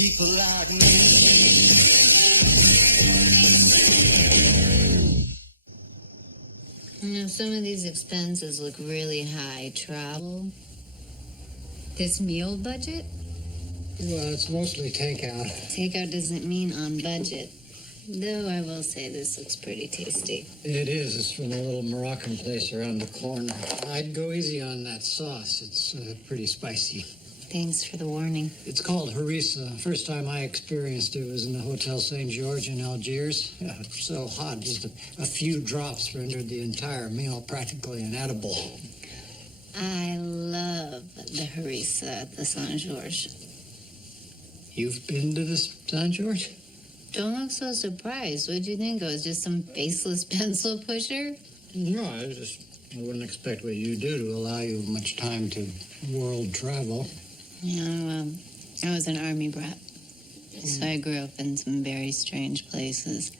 people like me. You know, some of these expenses look really high. Travel. This meal budget? Well, it's mostly takeout. Takeout doesn't mean on budget. Though I will say this looks pretty tasty. It is. It's from a little Moroccan place around the corner. I'd go easy on that sauce. It's pretty spicy. Thanks for the warning. It's called harissa. First time I experienced it was in the Hotel St. George in Algiers. Yeah, it's so hot, just a few drops rendered the entire meal practically inedible. I love the harissa at the St. George. You've been to the St. George? Don't look so surprised. What'd you think? I was just some faceless pencil pusher? No, I wouldn't expect what you do to allow you much time to world travel. Yeah, I was an army brat. So I grew up in some very strange places.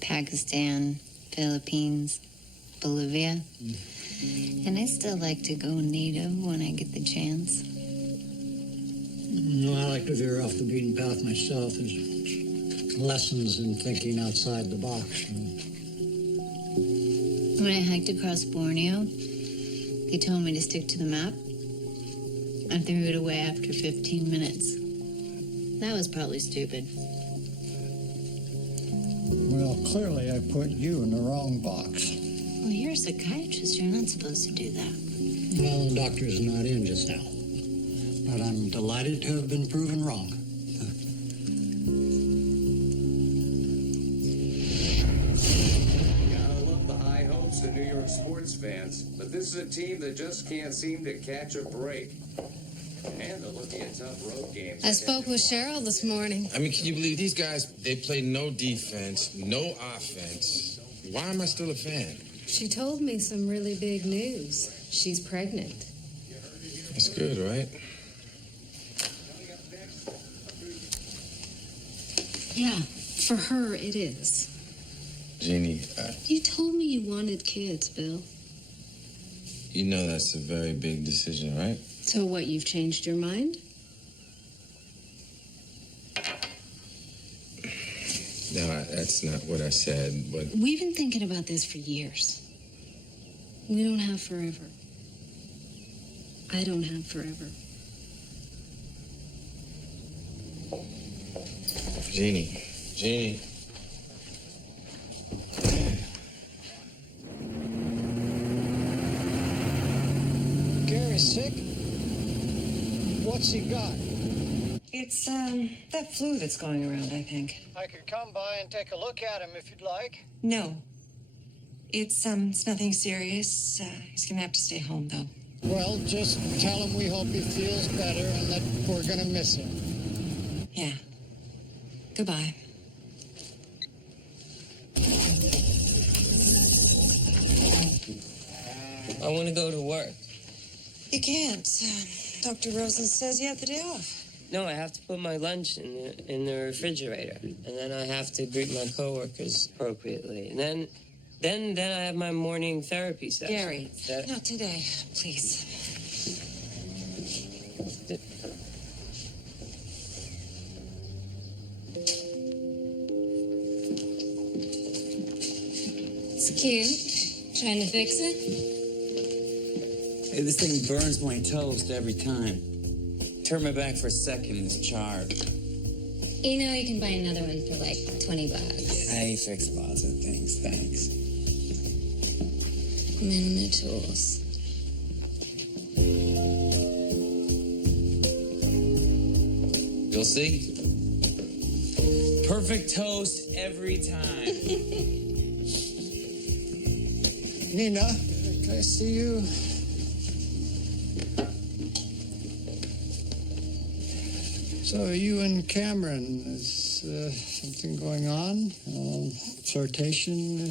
Pakistan, Philippines, Bolivia. And I still like to go native when I get the chance. No, I like to veer off the beaten path myself. There's lessons in thinking outside the box. When I hiked across Borneo, they told me to stick to the map. I threw it away after 15 minutes. That was probably stupid. Well, clearly I put you in the wrong box. Well, you're a psychiatrist. You're not supposed to do that. Well, the doctor's not in just now. But I'm delighted to have been proven wrong. Gotta love the high hopes of New York sports fans, but this is a team that just can't seem to catch a break. And they're looking at tough road games. I spoke with Cheryl this morning. I mean, can you believe these guys, they play no defense, no offense. Why am I still a fan? She told me some really big news. She's pregnant. That's good, right? Yeah, for her it is. Jeannie, You told me you wanted kids, Bill. you know that's a very big decision, right? So what, you've changed your mind? No, that's not what I said, but... We've been thinking about this for years. We don't have forever. I don't have forever. Jeannie. Gary's sick? What's he got? It's, that flu that's going around, I think. I could come by and take a look at him if you'd like. No. It's nothing serious. He's gonna have to stay home, though. Well, just tell him we hope he feels better and that we're gonna miss him. Yeah. Goodbye. I want to go to work. You can't. Dr. Rosen says you have the day off. No, I have to put my lunch in the refrigerator, and then I have to greet my coworkers appropriately, and then I have my morning therapy session. Gary, not today, please. It's cute. Trying to fix it? Hey, this thing burns my toast every time. Turn my back for a second, it's charred. You know, you can buy another one for like $20. I fix lots of things, thanks. Minimal tools. You'll see. Perfect toast every time. Nina, can I see you? So you and Cameron, is something going on? Flirtation?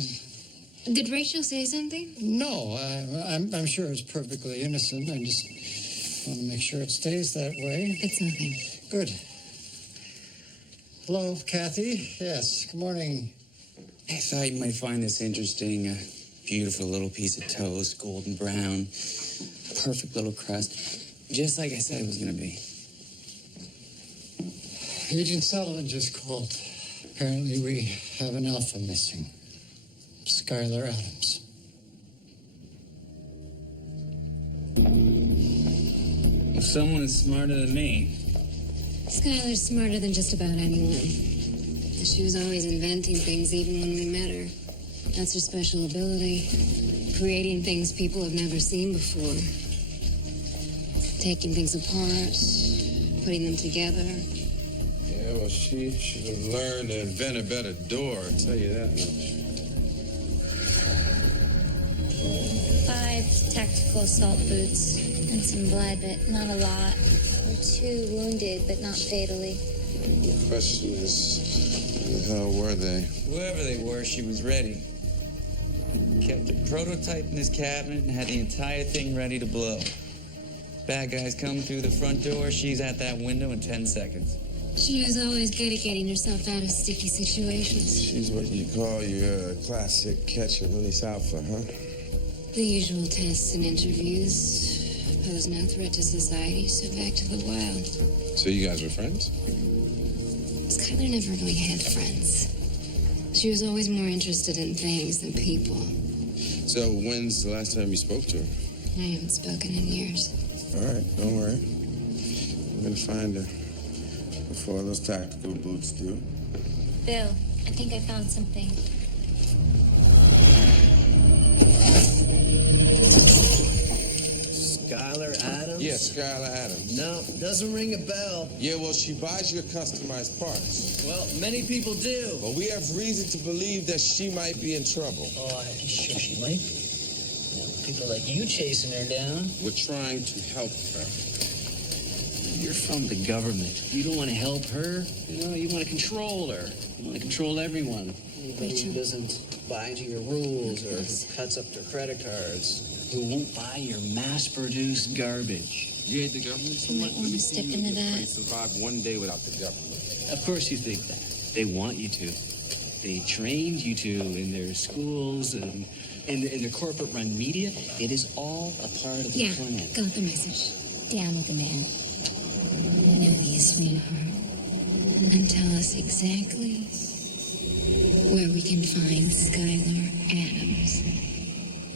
Did Rachel say something? No, I'm sure it's perfectly innocent. I just want to make sure it stays that way. It's nothing. Good. Hello, Kathy. Yes, good morning. I thought you might find this interesting. A beautiful little piece of toast, golden brown, perfect little crust, just like I said it was going to be. Agent Sullivan just called. Apparently we have an alpha missing. Skylar Adams. If someone is smarter than me, Skylar's smarter than just about anyone. She was always inventing things even when we met her. That's her special ability. Creating things people have never seen before. Taking things apart, putting them together. Yeah, well, she should have learned to invent a better door, I'll tell you that much. 5 tactical assault boots and some blood, but not a lot. 2 wounded, but not fatally. The question is, who the hell were they? whoever they were, she was ready. Kept a prototype in his cabinet and had the entire thing ready to blow. Bad guys come through the front door, she's at that window in 10 seconds. She was always good at getting herself out of sticky situations. She's what you call your classic catch and release alpha, huh? The usual tests and interviews. Pose no threat to society, so back to the wild. So you guys were friends? Skylar never really had friends. She was always more interested in things than people. So when's the last time you spoke to her? I haven't spoken in years. All right, don't worry. I'm gonna find her before those tactical boots do. Bill, I think I found something. Skylar Adams? Yeah, Skylar Adams. No, doesn't ring a bell. Yeah, well, she buys your customized parts. Well, many people do. But we have reason to believe that she might be in trouble. Oh, I'm sure she might be. You know, people like you chasing her down. We're trying to help her. You're from the government. You don't want to help her. You know, you want to control her. You want to control everyone. Anybody who doesn't buy into your rules or who cuts up their credit cards, who won't buy your mass-produced garbage. You hate the government so You much? might want to step into that. Survive one day without the government. Of course you think that. They want you to. They trained you to in their schools and in their corporate-run media. It is all a part of the plan. Got the message. Down with the man. Now be a sweetheart and tell us exactly where we can find Skylar Adams.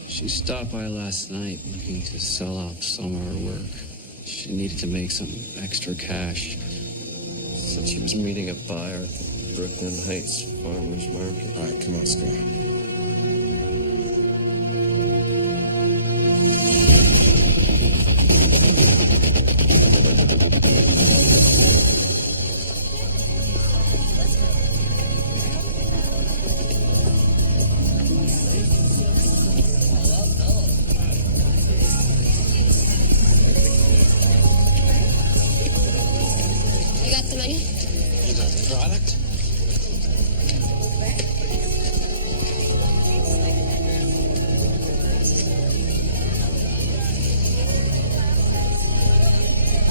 She stopped by last night looking to sell off some of her work. She needed to make some extra cash. Said she was meeting a buyer at the Brooklyn Heights Farmers Market. All right, come on, Scott. You got the money? You got the product?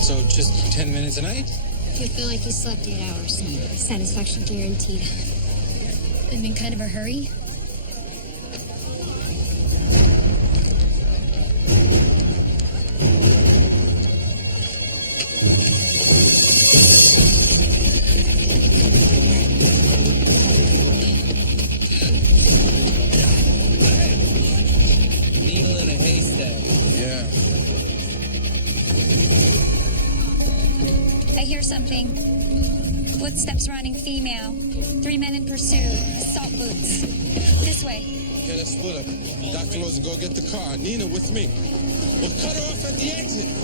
So just 10 minutes a night? You feel like you slept 8 hours. Satisfaction guaranteed. I'm in kind of a hurry. Needle in a haystack. Yeah. I hear something. Footsteps running female. 3 men in pursuit. Assault boots. This way. Okay, let's split up. Dr. Rosa, go get the car. Nina, with me. We'll cut her off at the exit.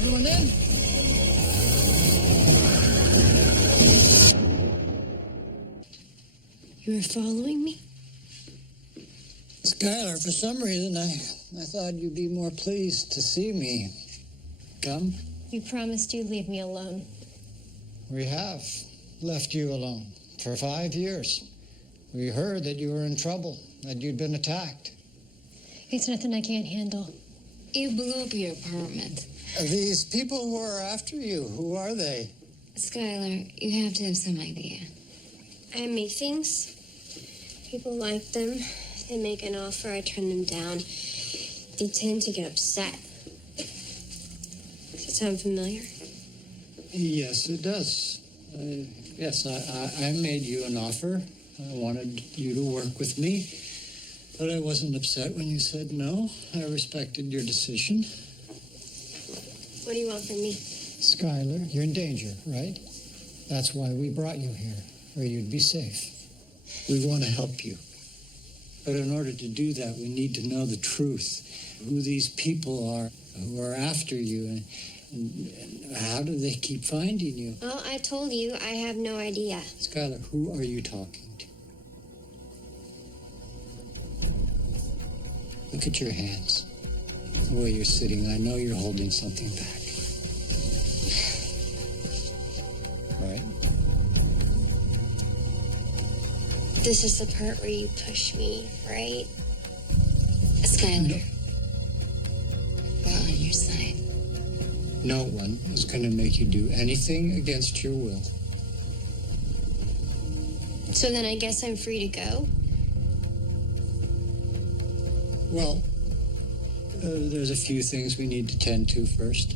Everyone in? You were following me? Skylar, for some reason, I thought you'd be more pleased to see me. Come? You promised you'd leave me alone. We have left you alone for 5 years. We heard that you were in trouble, that you'd been attacked. It's nothing I can't handle. You blew up your apartment. These people who are after you, who are they? Skylar, you have to have some idea. I make things. People like them. They make an offer, I turn them down. They tend to get upset. Does it sound familiar? Yes, it does. Yes, I made you an offer. I wanted you to work with me, but I wasn't upset when you said no. I respected your decision. What do you want from me? Skylar, you're in danger, right? That's why we brought you here, where you'd be safe. We want to help you. But in order to do that, we need to know the truth, who these people are who are after you, and how do they keep finding you? Well, I told you I have no idea. Skylar, who are you talking to? Look at your hands. The way you're sitting, I know you're holding something back. Right? This is the part where you push me, right? Skylar, we're on your side. No one is going to make you do anything against your will. So then I guess I'm free to go? Well, there's a few things we need to tend to first.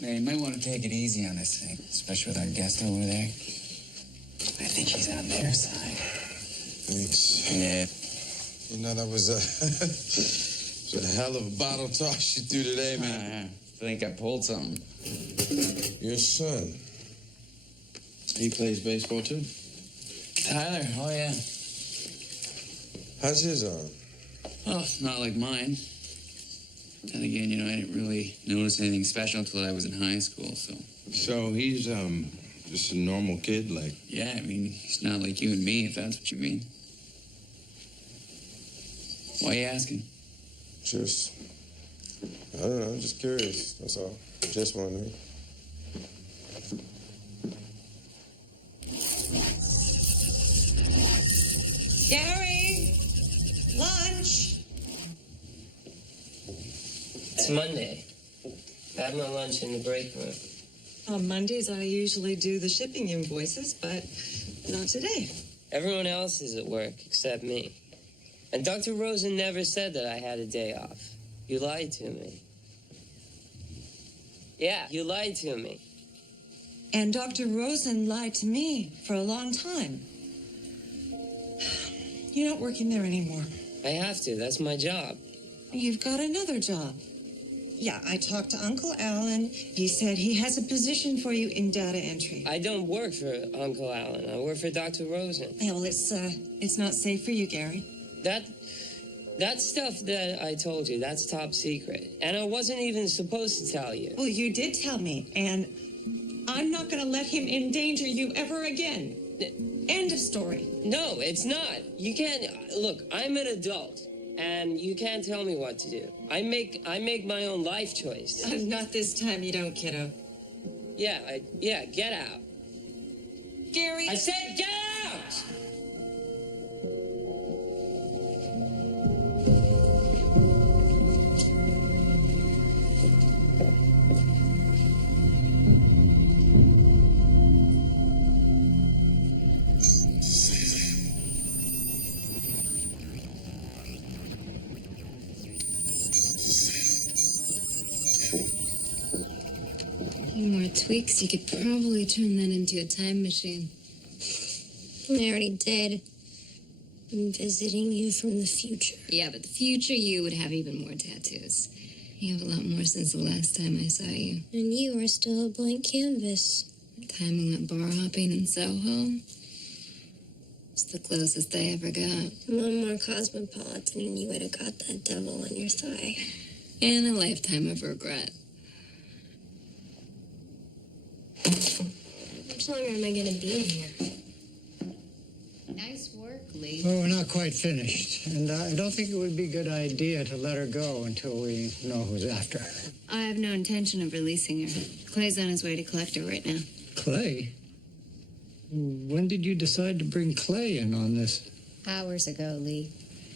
Man, you might want to take it easy on this thing, especially with our guest over there. I think he's on their side. Thanks. Yeah. You know, that was a hell of a bottle toss you threw today, man. I think I pulled something. Your son. He plays baseball, too? Tyler, oh yeah. How's his arm? Oh, not like mine. Then again, you know, I didn't really notice anything special until I was in high school, so. So he's, just a normal kid, like? Yeah, I mean, he's not like you and me, if that's what you mean. Why are you asking? Just, I don't know, just curious, that's all. Just wondering. Gary! Lunch! It's Monday. I had my lunch in the break room. On Mondays, I usually do the shipping invoices, but not today. Everyone else is at work except me. And Dr. Rosen never said that I had a day off. You lied to me. Yeah, you lied to me. And Dr. Rosen lied to me for a long time. You're not working there anymore. I have to. That's my job. You've got another job. Yeah, I talked to Uncle Alan. He said he has a position for you in data entry. I don't work for Uncle Alan. I work for Dr. Rosen. Yeah, well, it's not safe for you, Gary. That stuff that I told you, that's top secret. And I wasn't even supposed to tell you. Well, you did tell me, and I'm not going to let him endanger you ever again. End of story. No, it's not. You can't. Look, I'm an adult. And you can't tell me what to do. I make my own life choice. Not this time, you don't, kiddo. Yeah, get out. Gary! I said get out! More tweaks, you could probably turn that into a time machine. I already did. I'm visiting you from the future. Yeah, but the future you would have even more tattoos. You have a lot more since the last time I saw you. And you are still a blank canvas. The time we went bar hopping in Soho. It's the closest I ever got. One more cosmopolitan and you would have got that devil on your thigh. And a lifetime of regret. How much longer am I going to be in here? Nice work, Lee. Well, we're not quite finished, and I don't think it would be a good idea to let her go until we know who's after her. I have no intention of releasing her. Clay's on his way to collect her right now. Clay? When did you decide to bring Clay in on this? Hours ago, Lee.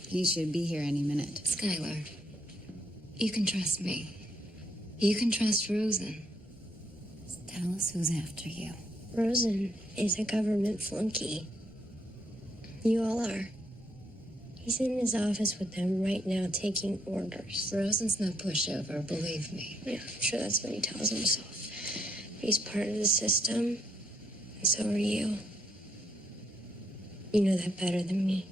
He should be here any minute. Skylar, you can trust me. You can trust Rosen. Tell us who's after you. Rosen is a government flunky. You all are. He's in his office with them right now taking orders. Rosen's no pushover, believe me. Yeah, I'm sure that's what he tells himself. He's part of the system, and so are you. You know that better than me.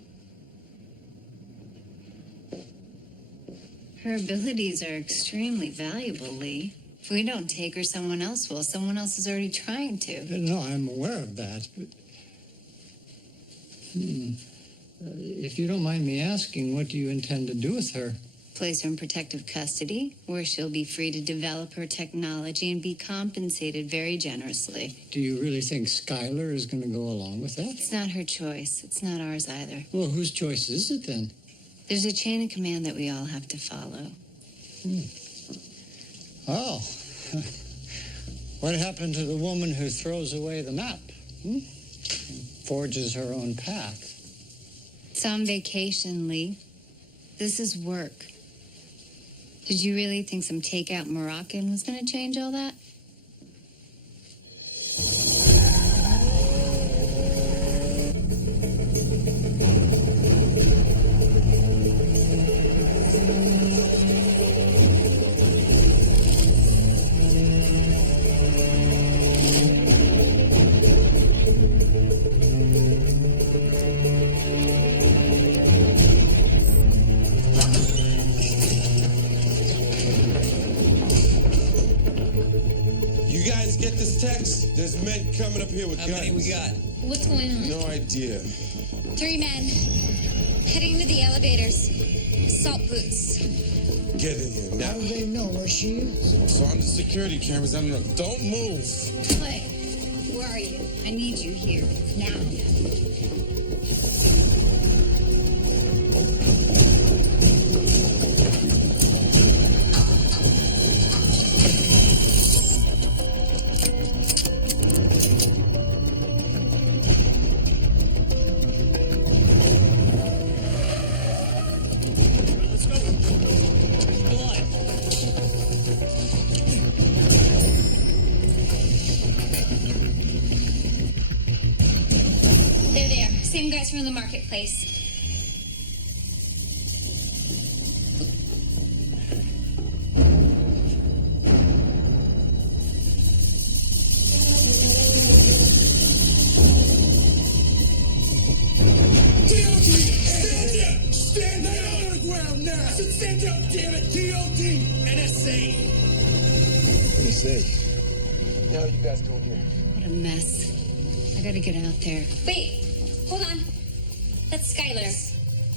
Her abilities are extremely valuable, Lee. If we don't take her, someone else will. Someone else is already trying to. No, I'm aware of that, but... if you don't mind me asking, what do you intend to do with her? Place her in protective custody, where she'll be free to develop her technology and be compensated very generously. Do you really think Skylar is going to go along with that? It's not her choice. It's not ours either. Well, whose choice is it then? There's a chain of command that we all have to follow. Oh. What happened to the woman who throws away the map? Forges her own path. It's on vacation, Lee. This is work. Did you really think some takeout Moroccan was going to change all that? There's men coming up here with guns. How many we got? What's going on? No idea. 3 men. Heading to the elevators. Assault boots. Get in here now. How do they know where she is? It's on the security cameras. I don't know. Don't move. Clay, where are you? I need you here, now. Same guys from the marketplace. Stand on the ground now! Stand up, damn it! DOD! NSA! NSA? What are you guys doing here? What a mess. I gotta get out there. Wait, hold on. That's Skylar.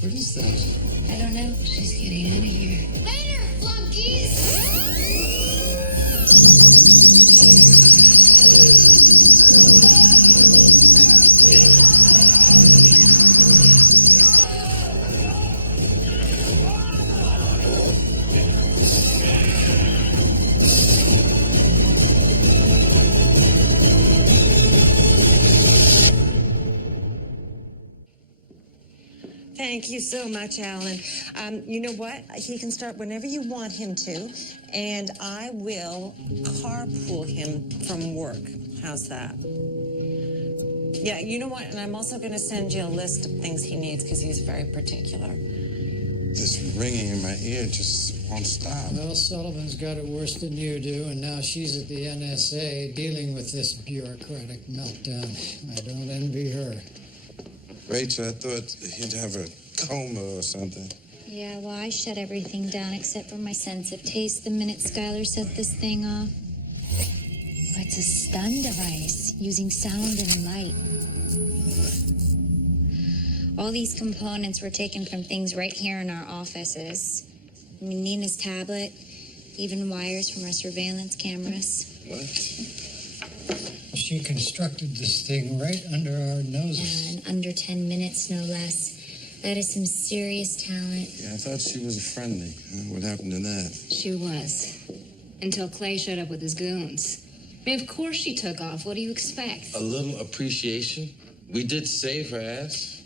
What is that? I don't know. She's getting out of here. Later, flunkies! Thank you so much, Alan. You know what? He can start whenever you want him to, and I will carpool him from work. How's that? Yeah, you know what? And I'm also going to send you a list of things he needs because he's very particular. This ringing in my ear just won't stop. Well, Sullivan's got it worse than you do, and now she's at the NSA dealing with this bureaucratic meltdown. I don't envy her. Rachel, I thought he'd have a coma or something. Yeah, well, I shut everything down except for my sense of taste the minute Skylar set this thing off. Oh, it's a stun device using sound and light. All these components were taken from things right here in our offices. I mean, Nina's tablet, even wires from our surveillance cameras. What? She constructed this thing right under our noses. Yeah, in under 10 minutes, no less. That is some serious talent. Yeah, I thought she was friendly. What happened to that? She was. Until Clay showed up with his goons. I mean, of course she took off. What do you expect? A little appreciation? We did save her ass.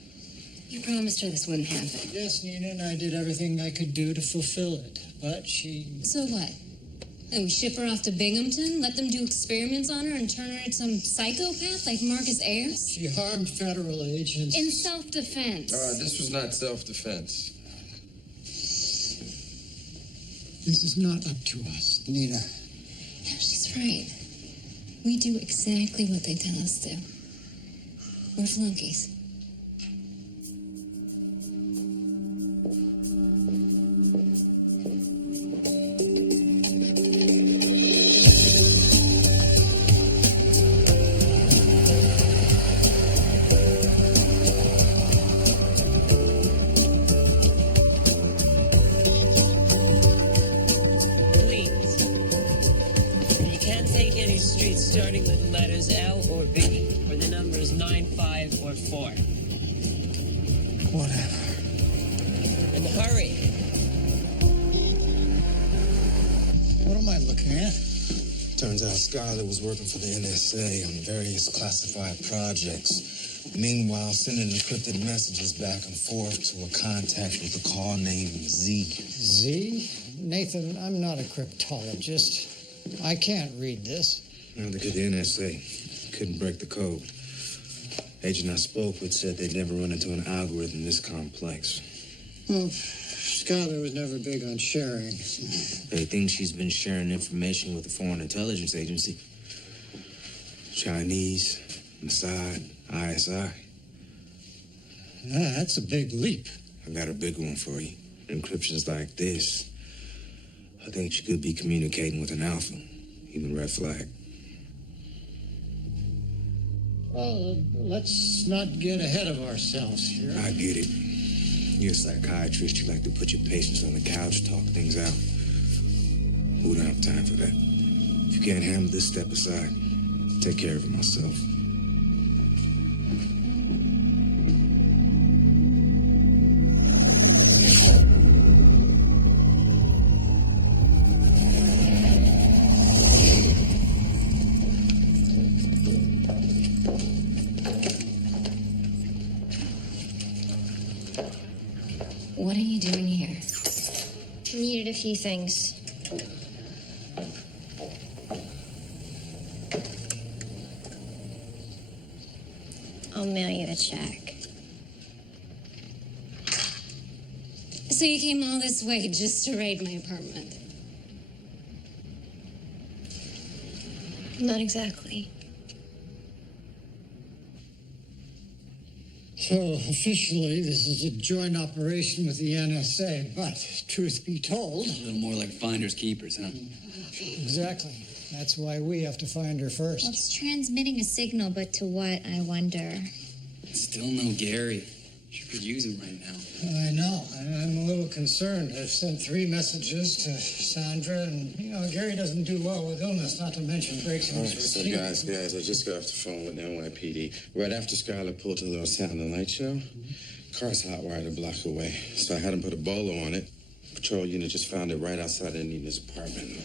You promised her this wouldn't happen. Yes, Nina, and I did everything I could do to fulfill it. But she... So what? And we ship her off to Binghamton, let them do experiments on her, and turn her into some psychopath like Marcus Ayers? She harmed federal agents. In self-defense. This was not self-defense. This is not up to us, Nina. Yeah, she's right. We do exactly what they tell us to. We're flunkies. Starting with letters L or B, where the number is 9, 5, or 4. Whatever. And hurry. What am I looking at? Turns out Skylar was working for the NSA on various classified projects. Meanwhile, sending encrypted messages back and forth to a contact with a call named Z. Z? Nathan, I'm not a cryptologist. I can't read this. Look at the NSA. Couldn't break the code. Agent I spoke with said they'd never run into an algorithm this complex. Well, Skylar was never big on sharing. They think she's been sharing information with a foreign intelligence agency. Chinese, Mossad, ISI. That's a big leap. I've got a big one for you. Encryptions like this. I think she could be communicating with an alpha. Even red flag. Well, let's not get ahead of ourselves here. I get it. You're a psychiatrist. You like to put your patients on the couch, talk things out. Who don't have time for that? If you can't handle this, step aside. Take care of it myself. What are you doing here? Needed a few things. I'll mail you a check. So you came all this way just to raid my apartment? Not exactly. So, officially, this is a joint operation with the NSA, but truth be told... A little more like finders keepers, huh? Exactly. That's why we have to find her first. Well, it's transmitting a signal, but to what, I wonder? Still no Gary. You could use him right now. I know. I'm a little concerned. I've sent 3 messages to Sandra, and, Gary doesn't do well with illness, not to mention breaks in his routine. So, guys, I just got off the phone with the NYPD. Right after Skylar pulled a little sound and light show, car's hotwired a block away. So I had him put a bolo on it. Patrol unit just found it right outside of Nina's apartment.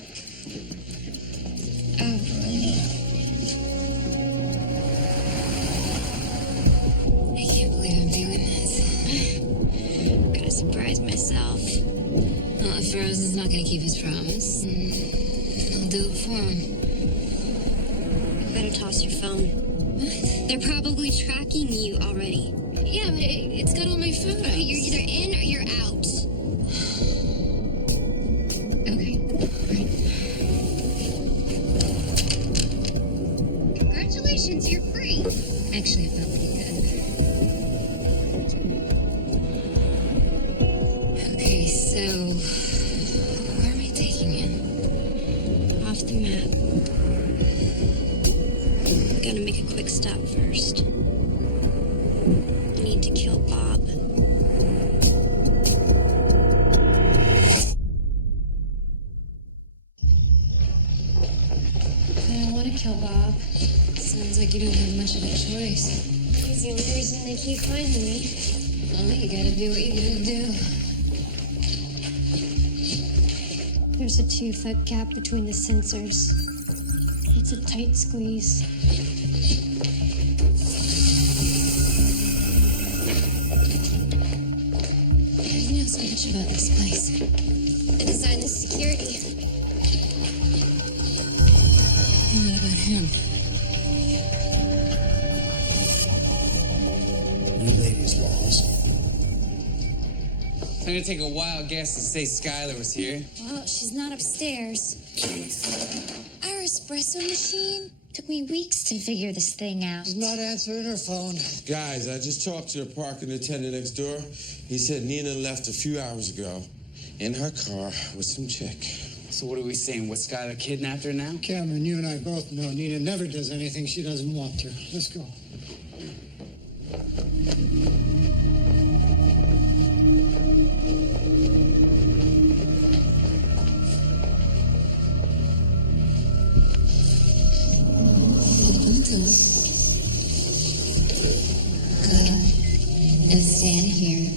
I can't believe I'm doing this. I'm gonna surprise myself. Well, if Rose is not going to keep his promise, I'll do it for him. You better toss your phone. What? They're probably tracking you already. Yeah, but it's got all my photos. You're either in or you're out. Okay. Congratulations, you're free. Actually, it felt pretty good. stop first. I need to kill Bob. I don't want to kill Bob. Sounds like you don't have much of a choice. He's the only reason they keep finding me. Well, you gotta do what you gotta do. There's a 2-foot gap between the sensors. It's a tight squeeze. You know so much about this place. I designed the security. And what about him? You ladies' laws. I'm gonna take a wild guess to say Skylar was here. Well, she's not upstairs. Our espresso machine took me weeks to figure this thing out. She's not answering her phone. Guys, I just talked to the parking attendant next door. He said Nina left a few hours ago in her car with some chick. So what are we saying? What, Skylar kidnapped her now? Cameron, you and I both know Nina never does anything she doesn't want to. Let's go. And stand here.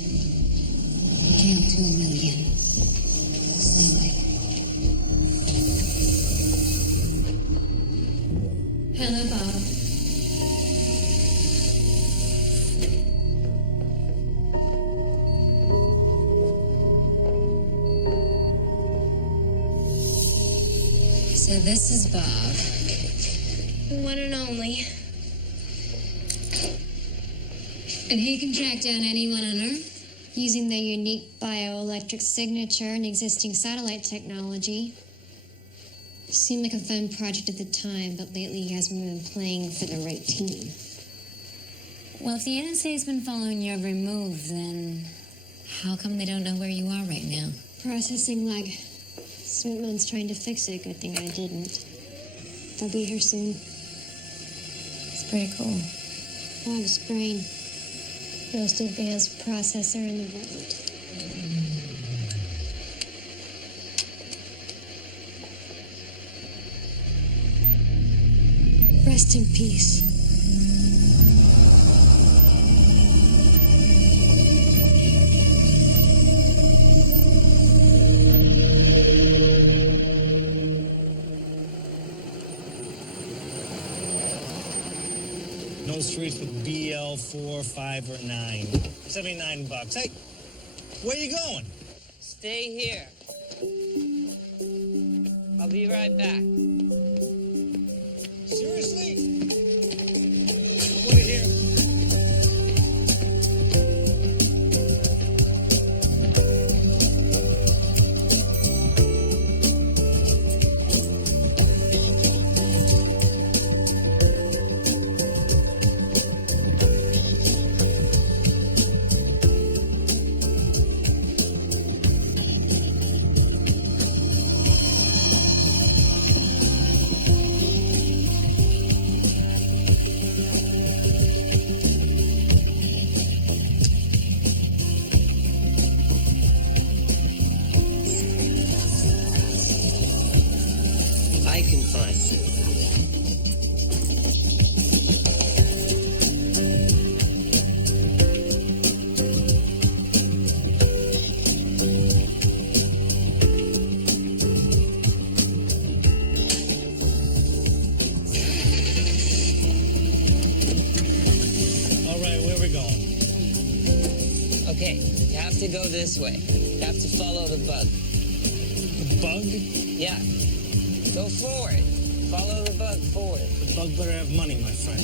Count to 1,000,000. Slowly. Hello, Bob. So this is Bob. The one and only. And he can track down anyone on Earth? Using their unique bioelectric signature and existing satellite technology. Seemed like a fun project at the time, but lately he hasn't been playing for the right team. Well, if the NSA's been following your every move, then how come they don't know where you are right now? Processing lag. Sweetman's trying to fix it. Good thing I didn't. They'll be here soon. It's pretty cool. Bob's brain. Most advanced processor in the world. Rest in peace. No streets with BL 4, 5, or 9. $79. Hey, where you going? Stay here. I'll be right back. Seriously? I want to hear. I can find you. All right, where we going? Okay, you have to go this way. You have to follow the bug. The bug? Yeah. Go forward. Follow the bug forward. The bug better have money, my friend.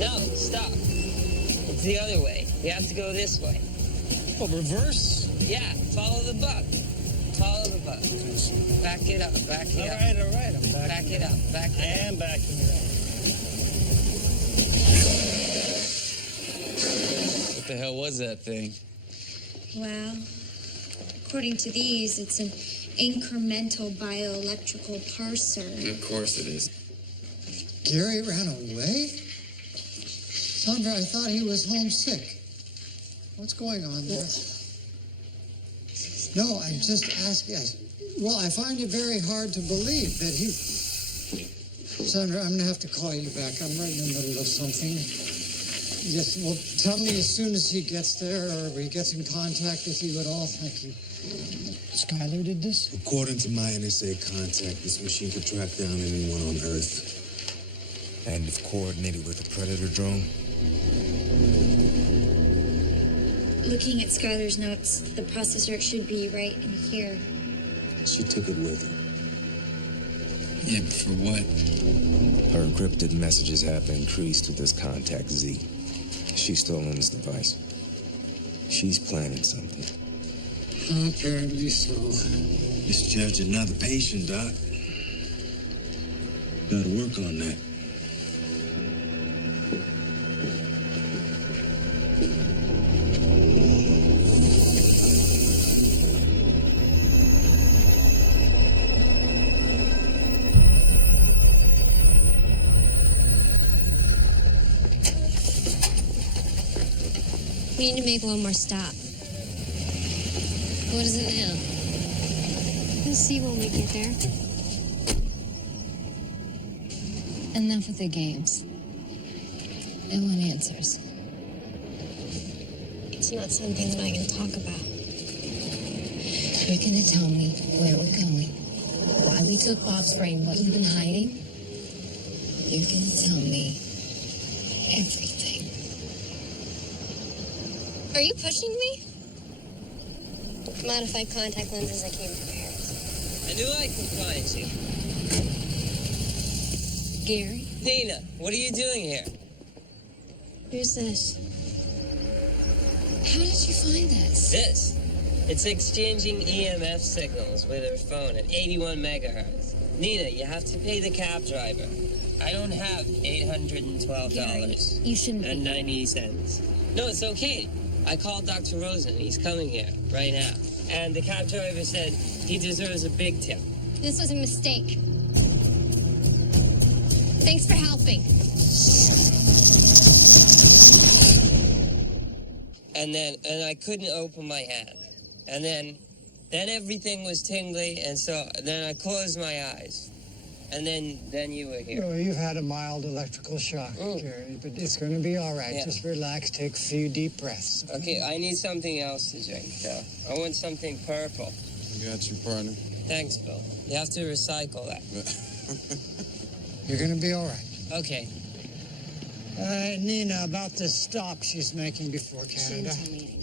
No, stop. It's the other way. You have to go this way. Oh, reverse? Yeah, follow the bug. Follow the bug. Back it up, back it up. All right, I'm back. Back it up, back I it up. am backing it up. What the hell was that thing? Well, according to these, it's an incremental bioelectrical parser. Of course it is. Gary ran away? Sandra, I thought he was homesick. What's going on there? No, I'm just asking. Well, I find it very hard to believe that he... Sandra, I'm going to have to call you back. I'm right in the middle of something. Yes, well, tell me as soon as he gets there or he gets in contact with you at all. Thank you. Skylar did this? According to my NSA contact, this machine could track down anyone on Earth. And if coordinated with a Predator drone. Looking at Skylar's notes, the processor should be right in here. She took it with her. Yeah, but for what? Her encrypted messages have been increased with this contact Z. She's stolen this device. She's planning something. Apparently so. Misjudged another patient, Doc. Gotta work on that. We need to make one more stop. What is it now? We'll see when we get there. Enough of the games. I want answers. It's not something that I can talk about. You're gonna tell me where we're going, why we took Bob's brain, what you've been hiding. You're gonna tell me everything. Are you pushing me? Modified contact lenses that came from Paris. I knew I could find you. Gary? Nina, what are you doing here? Who's this? How did you find this? This. It's exchanging EMF signals with her phone at 81 megahertz. Nina, you have to pay the cab driver. I don't have $812 You shouldn't and 90 cents. No, it's okay. I called Dr. Rosen. He's coming here right now. And the cab driver said he deserves a big tip. This was a mistake. Thanks for helping. And I couldn't open my hand. And then everything was tingly, and so then I closed my eyes. And then you were here. Oh, you've had a mild electrical shock, Gary, but it's going to be all right. Yeah. Just relax, take a few deep breaths. Okay, I need something else to drink, though. I want something purple. Got you, partner. Thanks, Bill. You have to recycle that. You're going to be all right. Okay. Nina, about this stop she's making before She Canada. didn't tell me anything.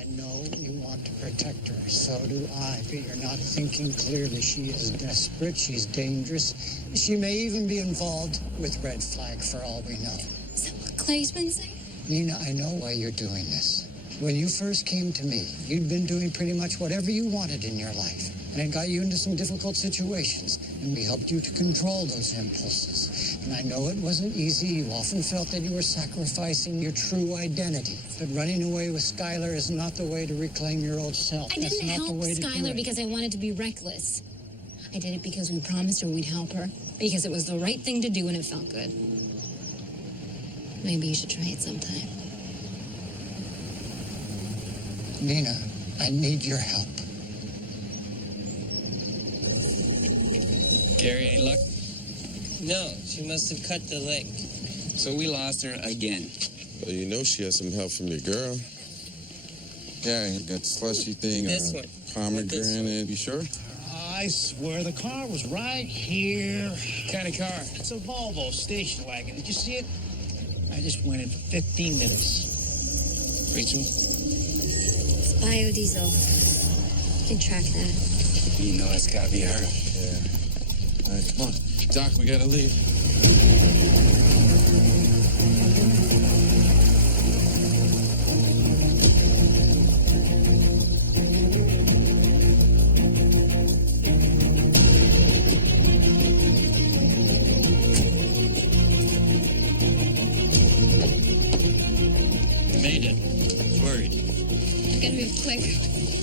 I know you want to protect her. So do I, but you're not thinking clearly. She is desperate. She's dangerous. She may even be involved with Red Flag for all we know. Is that what Clay's been saying? Nina, I know why you're doing this. When you first came to me, you'd been doing pretty much whatever you wanted in your life. And it got you into some difficult situations. And we helped you to control those impulses. And I know it wasn't easy. You often felt that you were sacrificing your true identity. But running away with Skylar is not the way to reclaim your old self. I didn't That's not help the way to do Skylar it. because I wanted to be reckless. I did it because we promised her we'd help her, because it was the right thing to do and it felt good. Maybe you should try it sometime. Nina, I need your help. Gary, any luck? No, she must have cut the link. So we lost her again. Well, you know she has some help from your girl. Yeah, that slushy thing. This one. Pomegranate. You sure? I swear the car was right here. What kind of car? It's a Volvo station wagon. Did you see it? I just went in for 15 minutes. Rachel? It's biodiesel. You can track that. You know it's gotta be her. Yeah. All right, come on. Doc, we gotta leave. Made it. Worried. We gotta move quick.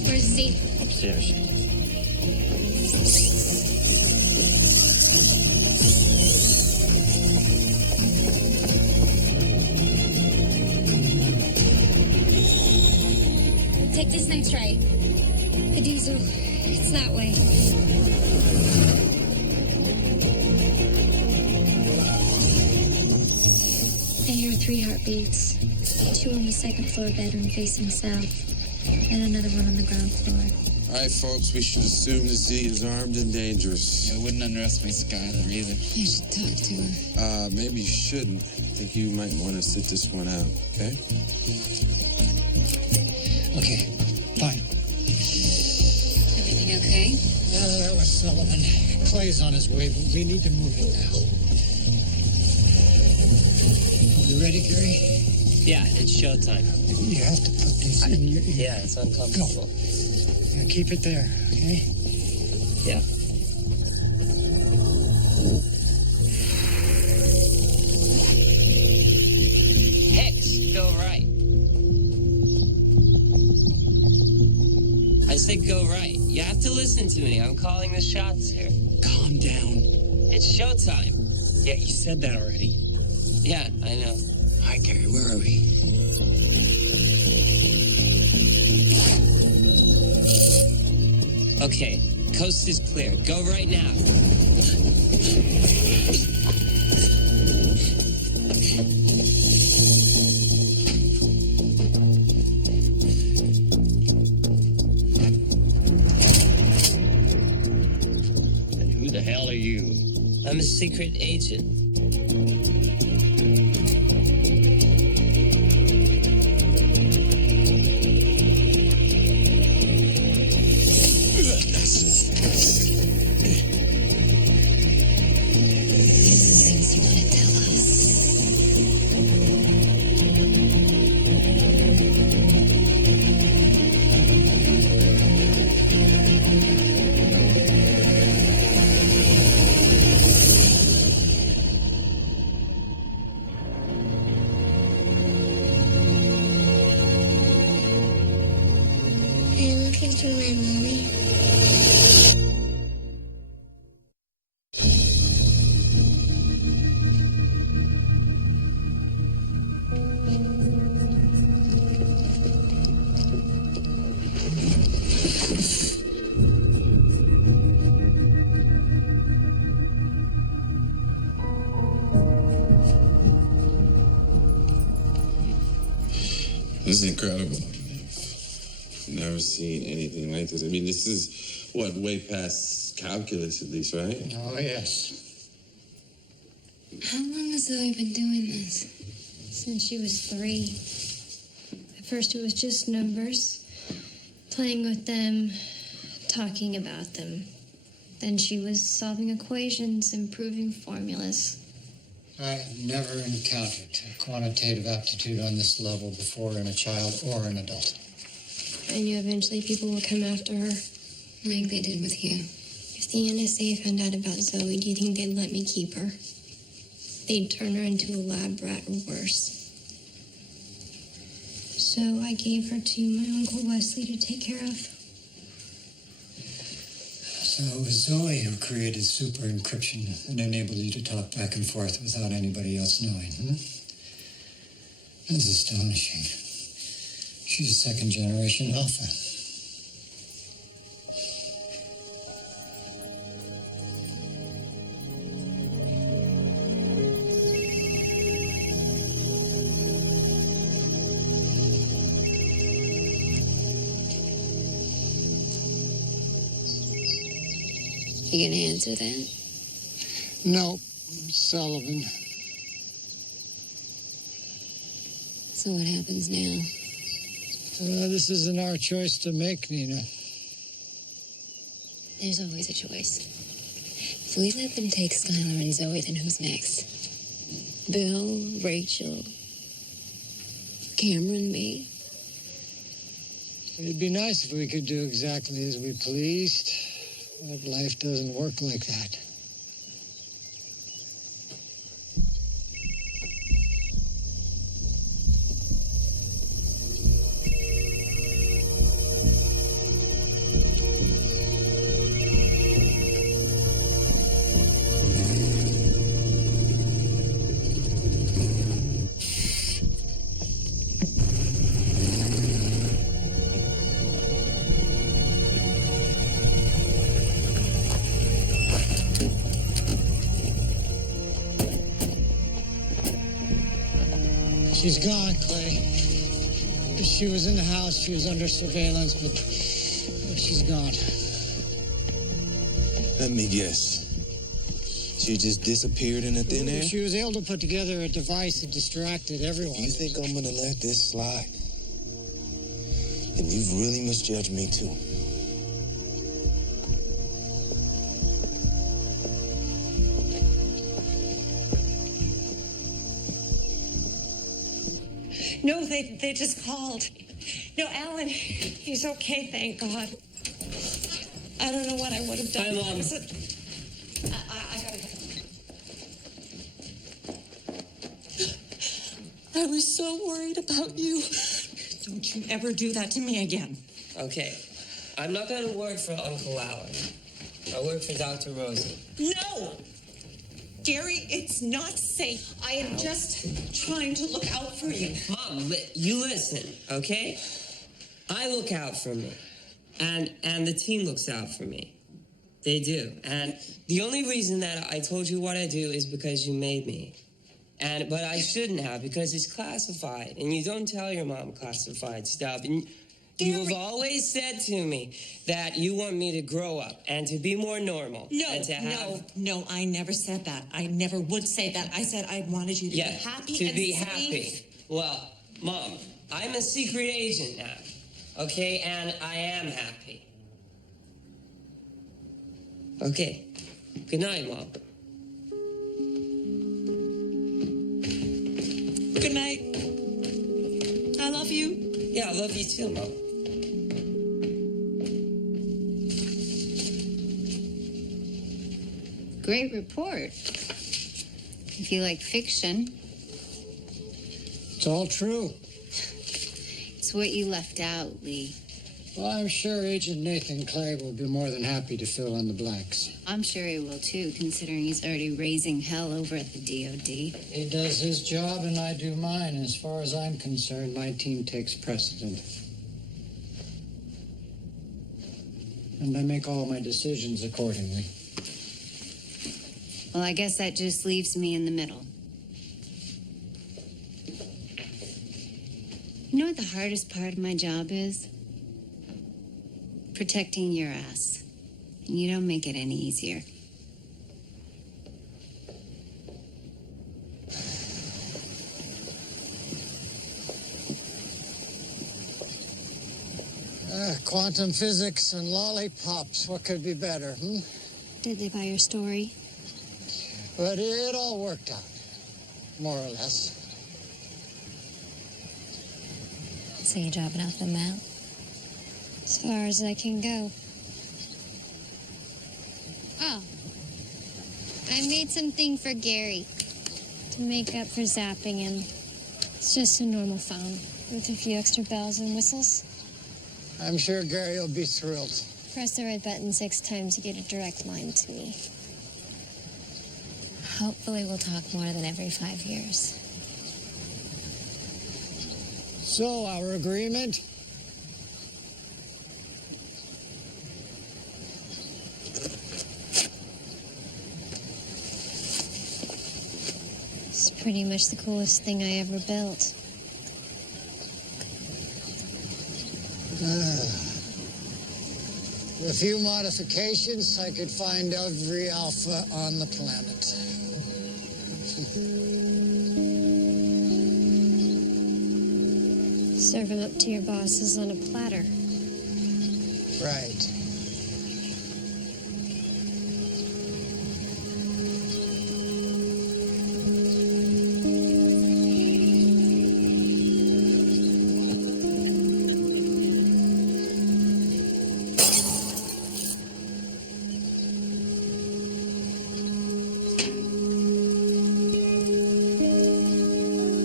Where's Z? Upstairs. Take this next right. The diesel. It's that way. I hear 3 heartbeats. 2 on the second floor bedroom facing south, and another one on the ground floor. All right, folks, we should assume the Z is armed and dangerous. I wouldn't underestimate Skylar either. I should talk to her. Maybe you shouldn't. I think you might want to sit this one out, okay? Okay, fine. Everything okay? That was Sullivan. Clay's on his way, but we need to move him now. You ready, Gary? Yeah, it's showtime. You have to put this in your ear. Yeah, it's uncomfortable. Go. Now keep it there, okay? Yeah. Hicks, go right. I said go right. You have to listen to me. I'm calling the shots here. Calm down. It's showtime. Yeah, you said that already. Yeah, I know. All right, Gary, where are we? Okay, coast is clear. Go right now. And who the hell are you? I'm a secret agent. Things you want to tell us. Are you looking for my mommy? This is incredible. Never seen anything like this. I mean, this is, what, way past calculus at least, right? Oh, yes. How long has Zoe been doing this? Since she was 3. At first it was just numbers, playing with them, talking about them. Then she was solving equations, improving formulas. I have never encountered quantitative aptitude on this level before in a child or an adult. I knew eventually people would come after her. Like they did with you. If the NSA found out about Zoe, do you think they'd let me keep her? They'd turn her into a lab rat or worse. So I gave her to my Uncle Wesley to take care of. So it was Zoe who created super encryption and enabled you to talk back and forth without anybody else knowing, That's astonishing. She's a second-generation alpha. You gonna answer that? No, Sullivan. So what happens now? This isn't our choice to make, Nina. There's always a choice. If we let them take Skylar and Zoe, then who's next? Bill, Rachel, Cameron, me? It'd be nice if we could do exactly as we pleased, but life doesn't work like that. She's gone, Clay. She was in the house. She was under surveillance, but she's gone. Let me guess. She just disappeared in the thin air? She was able to put together a device that distracted everyone. You think I'm gonna let this slide? And you've really misjudged me, too. No, they just called. No, Alan, he's okay, thank God. I don't know what I would have done. Hi, Mom. I gotta go. I was so worried about you. Don't you ever do that to me again. Okay. I'm not going to work for Uncle Alan. I work for Dr. Rosie. No! Gary, it's not safe. I am just trying to look out for you. Mom, you listen, okay? I look out for me. And the team looks out for me. They do. And the only reason that I told you what I do is because you made me. But I shouldn't have, because it's classified. And you don't tell your mom classified stuff. And you have always said to me that you want me to grow up and to be more normal. No, I never said that. I never would say that. I said I wanted you to be happy to and be safe. happy. Well, Mom, I'm a secret agent now, okay? And I am happy. Okay. Good night, Mom. Good night. I love you. Yeah, I love you too, Mom. Great report. If you like fiction. It's all true. It's what you left out, Lee. Well, I'm sure Agent Nathan Clay will be more than happy to fill in the blanks. I'm sure he will too, considering he's already raising hell over at the DOD. He does his job and I do mine. As far as I'm concerned, my team takes precedent. And I make all my decisions accordingly. Well, I guess that just leaves me in the middle. You know what the hardest part of my job is? Protecting your ass. And you don't make it any easier. Quantum physics and lollipops. What could be better, Did they buy your story? But it all worked out, more or less. So you're dropping off the map? As far as I can go. Oh. I made something for Gary. To make up for zapping him. It's just a normal phone with a few extra bells and whistles. I'm sure Gary will be thrilled. Press the red button 6 times to get a direct line to me. Hopefully we'll talk more than every 5 years. So, our agreement? It's pretty much the coolest thing I ever built. With a few modifications, I could find every alpha on the planet. Serve them up to your bosses on a platter. Right.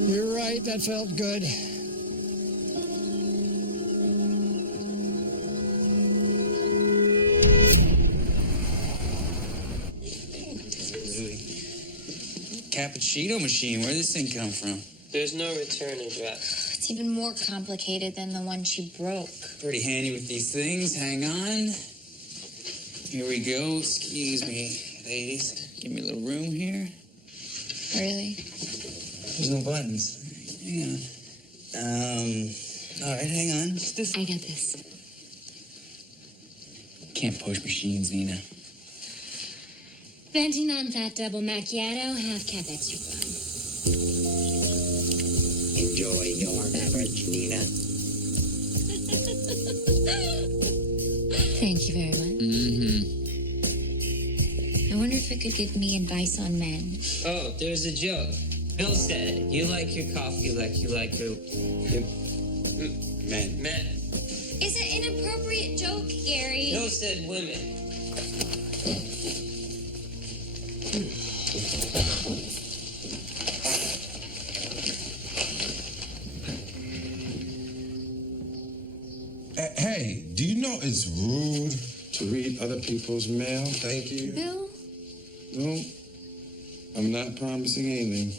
You're right, that felt good. Cappuccino machine. Where did this thing come from? There's no return address. It's even more complicated than the one she broke. Pretty handy with these things. Hang on. Here we go. Excuse me, ladies. Give me a little room here. Really? There's no buttons. Hang on. All right, hang on. I got this. Can't push machines, Nina. Venti non-fat double macchiato, half cap extra foam. Enjoy your beverage, Nina. Thank you very much. Mm-hmm. I wonder if it could give me advice on men. Oh, there's a joke. Bill said it. You like your coffee like you like your Men. Is it an inappropriate joke, Gary? Bill said women. Hey, do you know it's rude to read other people's mail? Thank you. Bill? No, I'm not promising anything.